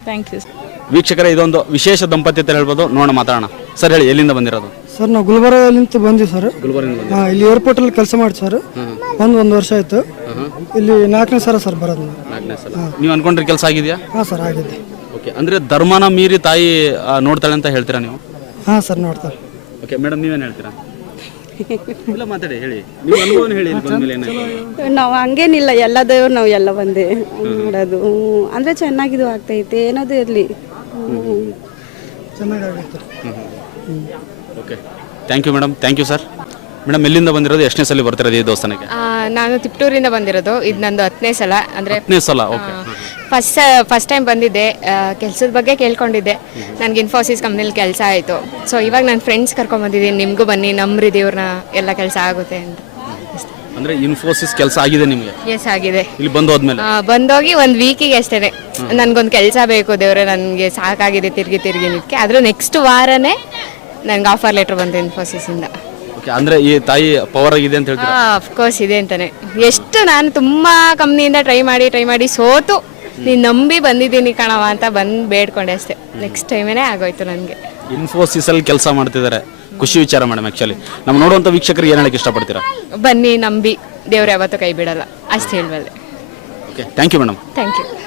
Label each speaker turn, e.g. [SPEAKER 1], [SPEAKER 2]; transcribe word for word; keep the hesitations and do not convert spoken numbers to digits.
[SPEAKER 1] Thank you.
[SPEAKER 2] ವೀಕ್ಷಕರೇ, ಇದೊಂದು ವಿಶೇಷ ದಂಪತಿ ಅಂತ ಹೇಳ್ಬೋದು. ನೋಡೋಣ, ಮಾತಾಡೋಣ. ಸರ್ ಹೇಳಿ, ಎಲ್ಲಿಂದ ಬಂದಿರೋದು?
[SPEAKER 3] ಸರ್ ನಾವು ಗುಲ್ಬರ್ಗಲಿಂದ ಬಂದ್ವಿ ಸರ್.
[SPEAKER 2] ಗುಲ್ಬರ್ಗ.
[SPEAKER 3] ಹಾಂ, ಇಲ್ಲಿ ಏರ್ಪೋರ್ಟ್ ಅಲ್ಲಿ ಕೆಲಸ ಮಾಡಿ ಸರ್. ಒಂದು ಒಂದು ವರ್ಷ ಆಯ್ತು. ಇಲ್ಲಿ ನಾಲ್ಕನೇ ಸಲ ಸರ್ ಬರೋದು.
[SPEAKER 2] ನಾಲ್ಕನೇ ಸಲ. ನೀವು ಅನ್ಕೊಂಡ್ರೆ ಕೆಲಸ ಆಗಿದೆಯಾ?
[SPEAKER 3] ಹಾಂ ಸರ್, ಆಗಿದೆ.
[SPEAKER 2] ಓಕೆ, ಅಂದ್ರೆ ಧರ್ಮನ ಮೀರಿ ತಾಯಿ ಆ, ನೋಡ್ತಾಳೆ ಅಂತ ಹೇಳ್ತೀರಾ ನೀವು?
[SPEAKER 3] ಹಾಂ ಸರ್, ನೋಡ್ತಾರೆ.
[SPEAKER 2] ಓಕೆ ಮೇಡಮ್, ನೀವೇನು ಹೇಳ್ತೀರಾ? ಇಲ್ಲ, ಮಾತಾಡಿ, ಹೇಳಿ, ನೀವು ಅನುಭವನ ಹೇಳಿ. ಇಲ್ಲಿ ಬಂದ್ಮೇಲೆ ಏನಾಯ್ತು?
[SPEAKER 4] ನಾವು ಹಂಗೇನಿಲ್ಲ, ಎಲ್ಲದೂ ನಾವು ಎಲ್ಲ ಬಂದೆ ನೋಡೋದು. ಅಂದರೆ ಚೆನ್ನಾಗಿದು ಆಗ್ತೈತೆ, ಏನದು ಇರಲಿ.
[SPEAKER 3] ಚೆನ್ನಾಗಾಗೈತೆ.
[SPEAKER 2] Okay, thank you madam. Thank you sir. Madam, ಎಲ್ಲಿಂದ ಬಂದಿರೋದು? ಎಷ್ಟನೇ ಸಲ ಬರ್ತಿರೋದು ಈ ದೇವಸ್ಥಾನಕ್ಕೆ?
[SPEAKER 5] ನಾನು ತಿಪ್ಟೂರಿಂದ ಬಂದಿರೋದು. ಇದು ನಂದು ಹತ್ತನೇ ಸಲ. ಅಂದರೆ
[SPEAKER 2] ಹತ್ತನೇ ಸಲ. ಓಕೆ.
[SPEAKER 5] ಫಸ್ಟ್ ಫಸ್ಟ್ ಟೈಮ್ ಬಂದಿದ್ದೆ. ಕೆಲಸದ ಬಗ್ಗೆ ಕೇಳ್ಕೊಂಡಿದ್ದೆ. ನನಗೆ ಇನ್ಫೋಸಿಸ್ ಕಂಪ್ನಿಲಿ ಕೆಲಸ ಆಯಿತು. ಸೊ ಇವಾಗ ನನ್ನ ಫ್ರೆಂಡ್ಸ್ ಕರ್ಕೊಂಡ್ಬಂದಿದ್ದೀನಿ, ನಿಮಗೂ ಬನ್ನಿ, ನಂಬ್ರಿ ದೇವ್ರನ್ನ, ಎಲ್ಲ ಕೆಲಸ ಆಗುತ್ತೆ ಅಂತ.
[SPEAKER 2] ಅಂದ್ರೆ ಇನ್ಫೋಸಿಸ್ ಕೆಲಸ ಆಗಿದೆ ನಿಮಗೆ?
[SPEAKER 5] ಎಸ್, ಆಗಿದೆ.
[SPEAKER 2] ಇಲ್ಲಿ ಬಂದು ಹೋದ್ಮೇಲೆ?
[SPEAKER 5] ಬಂದೋಗಿ ಒಂದು ವೀಕಿಗೆ ಅಷ್ಟೇ. ನನಗೊಂದು ಕೆಲಸ ಬೇಕು ದೇವ್ರೆ, ನನಗೆ ಸಾಕಾಗಿದೆ ತಿರುಗಿ ತಿರುಗಿ ನಿದಕ್ಕೆ. ಆದರೂ ನೆಕ್ಸ್ಟ್ ವಾರನೇ ನನಗೆ ಆಫರ್ ಲೆಟ್ರ್ ಬಂತು ಇನ್ಫೋಸಿಸಿಂದ.
[SPEAKER 2] ಓಕೆ, ಅಂದ್ರೆ ಈ ತಾಯಿ ಪವರ್ ಆಗಿದೆ ಅಂತ ಹೇಳ್ತೀರಾ?
[SPEAKER 5] ಅಫ್ಕೋರ್ಸ್ ಇದೆ ಅಂತಾನೆ. ಎಷ್ಟು ನಾನು ತುಂಬ ಕಂಪ್ನಿಯಿಂದ ಟ್ರೈ ಮಾಡಿ ಟ್ರೈ ಮಾಡಿ ಸೋತು ನೀನು ನಂಬಿ ಬಂದಿದ್ದೀನಿ ಕಣವ ಅಂತ ಬಂದು ಬೇಡ್ಕೊಂಡೆ ಅಷ್ಟೇ. ನೆಕ್ಸ್ಟ್ ಟೈಮೇನೆ ಆಗೋಯ್ತು ನನಗೆ.
[SPEAKER 2] ಇನ್ಫೋಸಿಸ್ ಅಲ್ಲಿ ಕೆಲಸ ಮಾಡ್ತಿದ್ದಾರೆ, ಖುಷಿ ವಿಚಾರ ಮೇಡಮ್. ಆ್ಯಕ್ಚುಲಿ ನಮ್ಮ ನೋಡುವಂಥ ವೀಕ್ಷಕರಿಗೆ ಏನು ಹೇಳಕ್ಕೆ ಇಷ್ಟಪಡ್ತೀರಾ?
[SPEAKER 5] ಬನ್ನಿ, ನಂಬಿ, ದೇವ್ರು ಯಾವತ್ತೂ ಕೈ ಬಿಡಲ್ಲ, ಅಷ್ಟು ಹೇಳಬಲ್ಲೆ.
[SPEAKER 2] Okay, thank you madam.
[SPEAKER 5] Thank you.